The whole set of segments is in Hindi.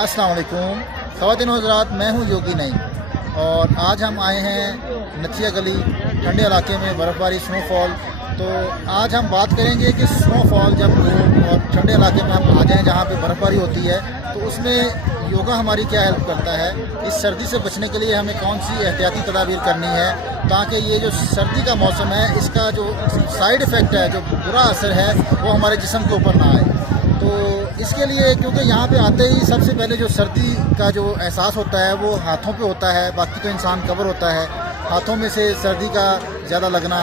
अस्सलाम वालेकुम ख़वातीन व हज़रात, मैं हूँ योगी नईम और आज हम आए हैं नथिया गली ठंडे इलाके में बर्फ़बारी स्नोफॉल। तो आज हम बात करेंगे कि स्नोफॉल जब हो और ठंडे इलाके में हम आ जाएँ जहाँ पे बर्फ़बारी होती है तो उसमें योगा हमारी क्या हेल्प करता है। इस सर्दी से बचने के लिए हमें कौन सी एहतियाती तदाबीर करनी है ताकि ये जो सर्दी का मौसम है इसका जो साइड इफ़ेक्ट है, जो बुरा असर है, वो हमारे जिस्म के ऊपर ना आए। तो इसके लिए क्योंकि यहाँ पे आते ही सबसे पहले जो सर्दी का जो एहसास होता है वो हाथों पे होता है, बाकी तो इंसान कवर होता है। हाथों में से सर्दी का ज़्यादा लगना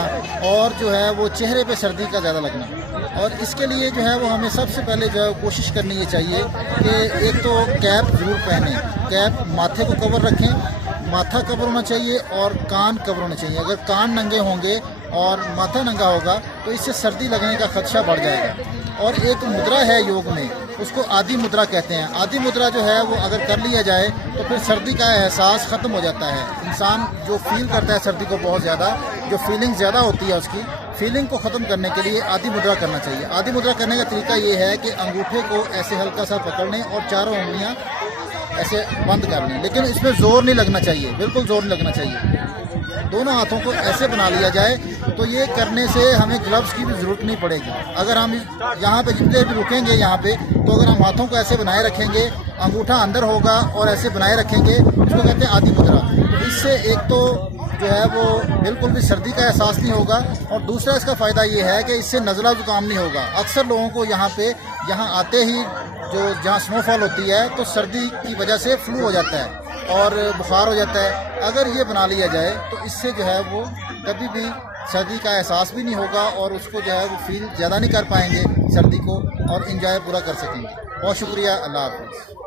और जो है वो चेहरे पे सर्दी का ज़्यादा लगना। और इसके लिए जो है वो हमें सबसे पहले जो है कोशिश करनी ये चाहिए कि एक तो कैप ज़रूर पहने, कैप माथे को कवर रखें, माथा कवर होना चाहिए और कान कवर होने चाहिए। अगर कान नंगे होंगे और माथा नंगा होगा तो इससे सर्दी लगने का खदशा बढ़ जाएगा। और एक मुद्रा है योग में, उसको आदि मुद्रा कहते हैं। आदि मुद्रा जो है वो अगर कर लिया जाए तो फिर सर्दी का एहसास ख़त्म हो जाता है। इंसान जो फील करता है सर्दी को बहुत ज़्यादा, जो फीलिंग ज़्यादा होती है, उसकी फीलिंग को ख़त्म करने के लिए आदि मुद्रा करना चाहिए। आदि मुद्रा करने का तरीका ये है कि अंगूठे को ऐसे हल्का सा पकड़ने और चारों उंगलियाँ ऐसे बंद कर लें, लेकिन इसमें ज़ोर नहीं लगना चाहिए, बिल्कुल ज़ोर नहीं लगना चाहिए। दोनों हाथों को ऐसे बना लिया जाए तो ये करने से हमें ग्लव्स की भी ज़रूरत नहीं पड़ेगी। अगर हम यहाँ पे जितने भी रुकेंगे यहाँ पे, तो अगर हम हाथों को ऐसे बनाए रखेंगे, अंगूठा अंदर होगा और ऐसे बनाए रखेंगे, इसको कहते हैं आदि मुद्रा। तो इससे एक तो जो है वो बिल्कुल भी सर्दी का एहसास नहीं होगा और दूसरा इसका फ़ायदा ये है कि इससे नज़ला ज़ुकाम नहीं होगा। अक्सर लोगों को यहाँ आते ही जो जहाँ स्नोफॉल होती है तो सर्दी की वजह से फ्लू हो जाता है और बुखार हो जाता है। अगर ये बना लिया जाए तो इससे जो है वो कभी भी सर्दी का एहसास भी नहीं होगा और उसको जो है वो फील ज़्यादा नहीं कर पाएंगे सर्दी को और इंजॉय पूरा कर सकेंगे। बहुत शुक्रिया, अल्लाह हाफ़िज़।